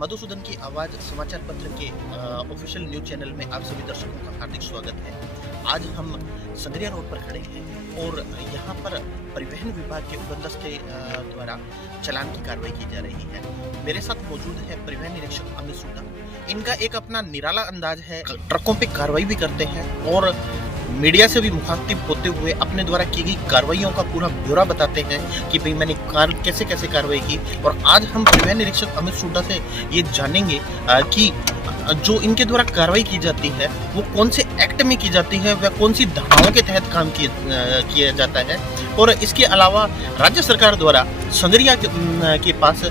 मधुसूदन की आवाज़ समाचार पत्र के ऑफिशियल न्यूज चैनल में आप सभी दर्शकों का हार्दिक स्वागत है। आज हम संगरिया रोड पर खड़े हैं और यहाँ पर परिवहन विभाग के उड़नदस्ते द्वारा चालान की कार्रवाई की जा रही है। मेरे साथ मौजूद है परिवहन निरीक्षक अमित सूडा। इनका एक अपना निराला अंदाज है, ट्रकों पे कार्रवाई भी करते हैं और मीडिया से भी मुखातिब होते हुए अपने द्वारा की गई कार्रवाइयों का पूरा ब्यौरा बताते हैं कि भाई मैंने कैसे कैसे कार्रवाई की। और आज हम परिवहन निरीक्षक अमित सूडा से ये जानेंगे कि जो इनके द्वारा कार्रवाई की जाती है वो कौन से एक्ट में की जाती है, वह कौन सी धाराओं के तहत काम किया जाता है। और इसके अलावा राज्य सरकार द्वारा संगरिया के पास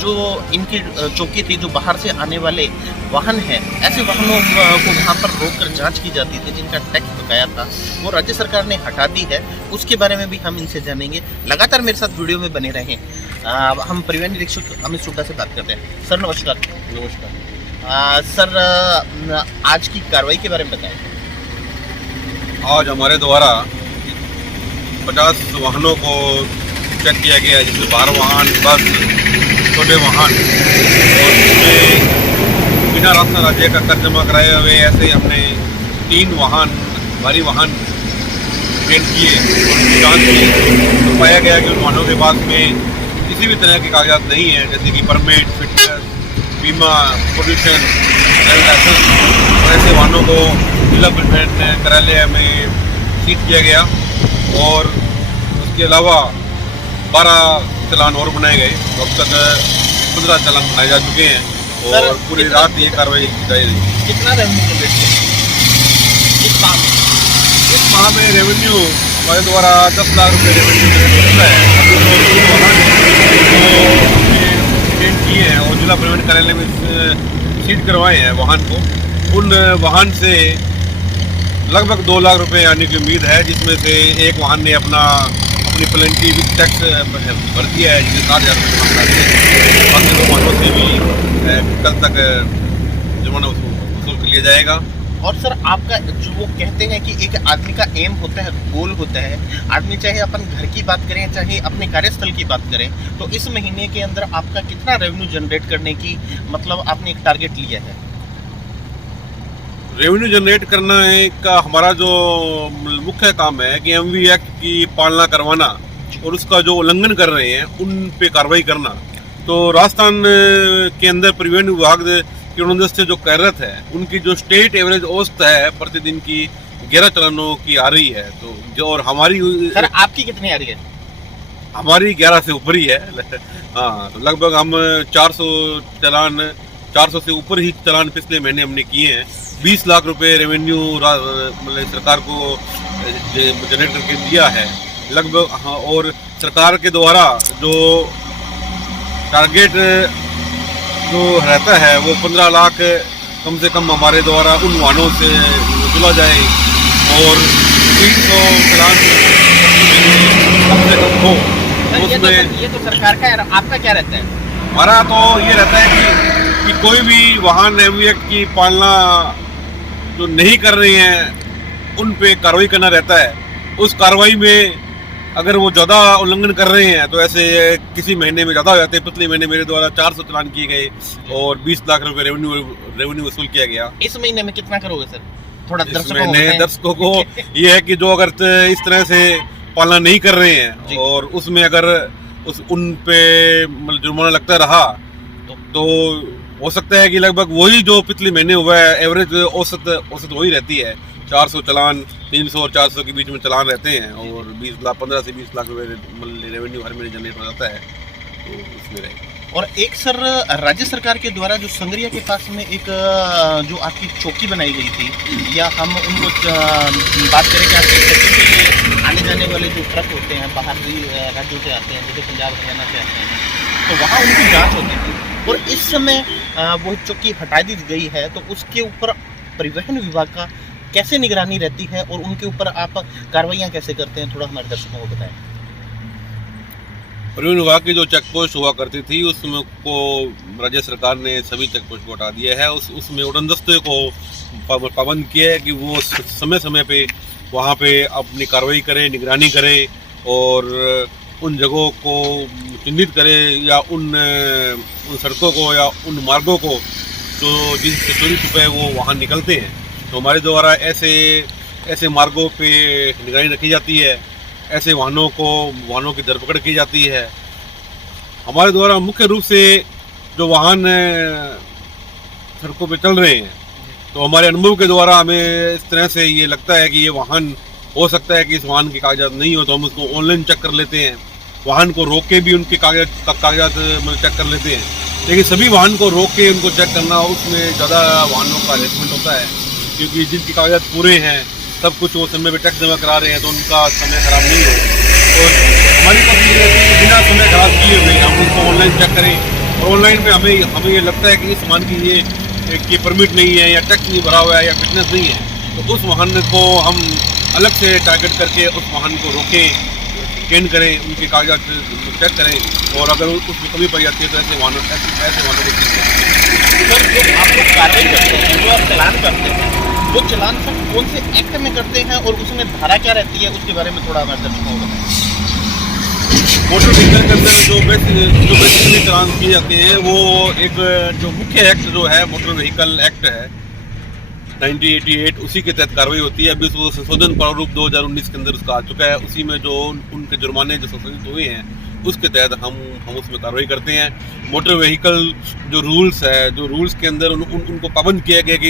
जो इनकी चौकी थी, जो बाहर से आने वाले वाहन हैं, ऐसे वाहनों को वहाँ पर रोककर जांच की जाती थी जिनका टैक्स बकाया था, वो राज्य सरकार ने हटा दी है। उसके बारे में भी हम इनसे जानेंगे। लगातार मेरे साथ वीडियो में बने रहें। हम परिवहन निरीक्षक अमित सूडा से बात करते हैं। सर नमस्कार। नमस्कार सर, आज की कार्रवाई के बारे में बताएं। आज हमारे द्वारा 50 वाहनों को चेक किया गया है, जिसमें 12 वाहन, बस, छोटे वाहन, और इसमें बिना रास्ता राज्य का कर जमा कराए हुए ऐसे हमने 3 वाहन, भारी वाहन पेंट किए और उनकी जाँच की तो पाया गया कि उन वाहनों के पास में किसी भी तरह के कागजात नहीं है, जैसे कि परमिट, फिटनेस, बीमा, पोल्यूशन, लाइसेंस। और ऐसे वाहनों को जिला परिवहन कार्यालय में सीज किया गया और उसके अलावा 12 चालान और बनाए गए। तो अब तक 15 चालान बनाए जा चुके हैं और पूरी रात ये कार्रवाई की जा रही है। कितना रेवेन्यू जनरेट किया इस माह में? इस माह में रेवेन्यू हमारे द्वारा 10 लाख रुपये रेवेन्यू जनरेट होता है। अभी जो वाहन पेंट किए हैं और जिला परिवहन कार्यालय में सीज करवाए हैं वाहन को, उन वाहन से लगभग 2 लाख रुपए आने की उम्मीद है, जिसमें से एक वाहन ने अपनी प्लेंटी विद टैक्स भर दिया है, जिसे 7,000 रुपये। बाकी 2 वाहनों से भी कल तक जुर्माना वसूल कर लिया जाएगा। और सर, आपका जो वो कहते हैं कि एक आदमी का एम होता है, गोल होता है, आदमी चाहे अपन घर की बात करें चाहे अपने कार्यस्थल की बात करें, तो इस महीने के अंदर आपका कितना रेवेन्यू जनरेट करने की मतलब आपने एक टारगेट लिया है? रेवेन्यू जनरेट करना का हमारा जो मुख्य काम है कि MV एक्ट की पालना करवाना और उसका जो उल्लंघन कर रहे हैं उन पे कार्रवाई करना। तो राजस्थान के अंदर परिवहन विभाग के उड़नदस्ते जो कार्यरत है, उनकी जो स्टेट एवरेज औसत है प्रतिदिन की 11 चालानों की आ रही है। तो जो और हमारी सर आपकी कितनी आ रही है? हमारी 11 से ऊपर ही है। हाँ, तो लगभग हम 400 से ऊपर ही चालान पिछले महीने हमने किए हैं। 20 लाख रुपए रेवेन्यू मतलब सरकार को जनरेट करके दिया है लगभग। हाँ, और सरकार के द्वारा जो टारगेट जो रहता है वो 15 लाख कम से कम हमारे द्वारा उन वाहनों से वसूला जाए और 300 चालान कम से कम हो। ये तो सरकार का है, आपका क्या रहता है? हमारा तो ये रहता है कि कोई भी वाहन MV एक्ट की पालना जो नहीं कर रहे हैं उन पे कार्रवाई करना रहता है। उस कार्रवाई में अगर वो ज़्यादा उल्लंघन कर रहे हैं तो ऐसे किसी महीने में ज़्यादा हो जाते हैं। पिछले महीने मेरे द्वारा 400 चालान किए गए और 20 लाख रुपए रेवेन्यू वसूल किया गया। इस महीने में कितना करोगे सर? थोड़ा दर्शकों को ये है कि जो अगर इस तरह से पालना नहीं कर रहे हैं और उसमें अगर उन पे जुर्माना लगता रहा तो हो सकता है कि लगभग वही जो पिछले महीने हुआ है, एवरेज औसत वही रहती है। 400 चालान, 300 और 400 के बीच में चालान रहते हैं और 15 से 20 लाख रुपए रेवेन्यू हर महीने जनरेट हो जाता है, तो इसमें रहेगा। और एक सर, राज्य सरकार के द्वारा जो संगरिया के पास में एक जो आपकी चौकी बनाई गई थी, या हम उनको बात करें कि आपके के लिए आने जाने वाले जो ट्रक होते हैं बाहरी राज्यों से आते हैं, जैसे पंजाब हरियाणा से आते हैं, तो वहाँ उनकी जाँच होती थी और इस समय वो चौकी हटा दी गई है, तो उसके ऊपर परिवहन विभाग का कैसे निगरानी रहती है और उनके ऊपर आप कार्रवाइयाँ कैसे करते हैं? थोड़ा हमारे दर्शकों को बताएं। परिवहन विभाग की जो चेक पोस्ट हुआ करती थी उसमें को राज्य सरकार ने सभी चेक पोस्ट को हटा दिया है। उसमें उड़नदस्ते को पाबंद किया है कि वो समय समय पे वहाँ पे अपनी कार्रवाई करें, निगरानी करें और उन जगहों को चिन्हित करे या उन सड़कों को या उन मार्गों को जो जिनसे चोरी छुपे वो वाहन निकलते हैं। तो हमारे द्वारा ऐसे मार्गों पे निगरानी रखी जाती है, ऐसे वाहनों की धरपकड़ की जाती है। हमारे द्वारा मुख्य रूप से जो वाहन सड़कों पे चल रहे हैं, तो हमारे अनुभव के द्वारा हमें इस तरह से ये लगता है कि ये वाहन हो सकता है कि इस वाहन के कागजात नहीं हो, तो हम उसको ऑनलाइन चेक कर लेते हैं। वाहन को रोक के भी उनके कागजात मतलब चेक कर लेते हैं। लेकिन सभी वाहन को रोक के उनको चेक करना, उसमें ज़्यादा वाहनों का हरेसमेंट होता है, क्योंकि जिनके कागजात पूरे हैं, सब कुछ वो समय पे टैक्स जमा करा रहे हैं, तो उनका समय खराब नहीं हो। और हमारी कोशिश है कि बिना समय खराब किए हुए हम उनको ऑनलाइन चेक करें। और ऑनलाइन में हमें ये लगता है कि इस वाहन की ये परमिट नहीं है या टैक्स नहीं भरा हुआ है या फिटनेस नहीं है, तो उस वाहन को हम अलग से टारगेट करके उस वाहन को रोकें, स्कैन करें, उनके कागजात चेक करें, और अगर उसमें कमी पड़ जाती है तो ऐसे वाहनों को ठीक करें। सर, जो आप लोग कार्रवाई करते हैं, जो आप चालान करते हैं, वो चालान सर कौन से एक्ट में करते हैं और उसमें धारा क्या रहती है, उसके बारे में थोड़ा हमारे दर्शकों को बताएं। मोटर व्हीकल के अंदर जो बेसिकली चालान किए जाते हैं, वो एक जो मुख्य एक्ट जो है मोटर व्हीकल एक्ट है 1988, उसी के तहत कार्रवाई होती है। अभी उसको संशोधन प्रारूप 2019 के अंदर उसका आ चुका है। उसी में जो उनके जुर्माने जो संशोधित हुए हैं, उसके तहत हम उसमें कार्रवाई करते हैं। मोटर व्हीकल जो रूल्स के अंदर उनको पाबंद किया गया कि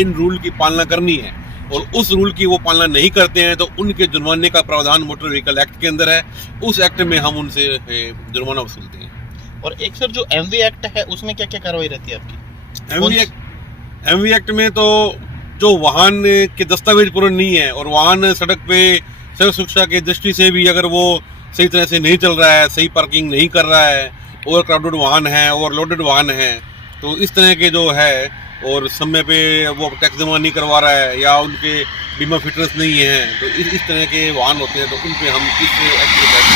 इन रूल की पालना करनी है, और उस रूल की वो पालना नहीं करते हैं तो उनके जुर्माने का प्रावधान मोटर व्हीकल एक्ट के अंदर है। उस एक्ट में हम उनसे जुर्माना वसूलते हैं। और एक सर जो एमवी एक्ट है, उसमें क्या क्या कार्रवाई रहती है आपकी? एमवी एक्ट में तो जो वाहन के दस्तावेज पूर्ण नहीं है और वाहन सड़क पे सड़क सुरक्षा की दृष्टि से भी अगर वो सही तरह से नहीं चल रहा है, सही पार्किंग नहीं कर रहा है, ओवर क्राउडेड वाहन है, ओवरलोडेड वाहन है, तो इस तरह के जो है, और समय पे वो टैक्स जमा नहीं करवा रहा है या उनके बीमा फिटनेस नहीं है, तो इस तरह के वाहन होते हैं, तो उन पे हम इस एक्ट के तहत।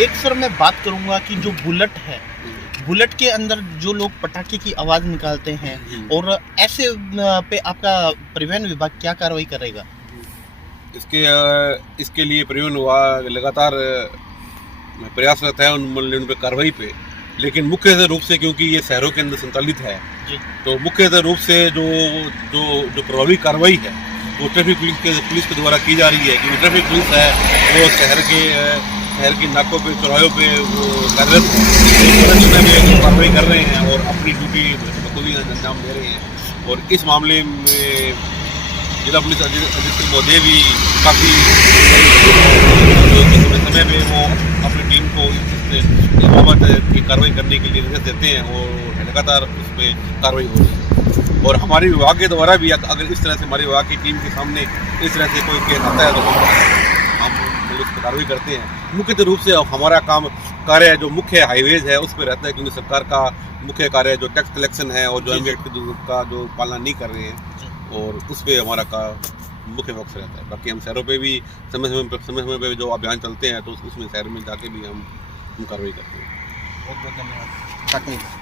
एक सर मैं बात करूंगा कि जो बुलेट है, बुलेट के अंदर जो लोग पटाखे की आवाज़ निकालते हैं, और ऐसे पे आपका परिवहन विभाग क्या कार्रवाई करेगा? इसके लिए परिवहन विभाग लगातार प्रयासरत है उन पे कार्रवाई पे। लेकिन मुख्य रूप से क्योंकि ये शहरों के अंदर संचालित है, तो मुख्य रूप से जो प्रभावी कार्रवाई है वो ट्रैफिक पुलिस के द्वारा की जा रही है। क्योंकि ट्रैफिक पुलिस है वो शहर के नाकों पे, चौराहों पे वो कार्यरत में कार्रवाई कर रहे हैं और अपनी ड्यूटी बखूबी अंजाम दे रहे हैं। और इस मामले में जिला पुलिस अधीक्षक महोदय भी काफ़ी समय में वो अपनी टीम को इस बाबत की कार्रवाई करने के लिए निर्देश देते हैं, और लगातार उस पर कार्रवाई हो रही है। और हमारे विभाग के द्वारा भी अगर इस तरह से हमारे विभाग की टीम के सामने इस तरह से कोई केस आता है तो हम पुलिस पर कार्रवाई करते हैं। मुख्य रूप से हमारा कार्य जो मुख्य हाईवेज है उस पर रहता है, क्योंकि सरकार का मुख्य कार्य जो टैक्स कलेक्शन है और जो एमवी एक्ट का जो पालना नहीं कर रहे हैं, और उस पर हमारा मुख्य फोकस रहता है। बाकी हम शहरों पे भी समय पे जो अभियान चलते हैं, तो उसमें शहर में जाके भी हम कार्रवाई करते हैं। बहुत बहुत धन्यवाद।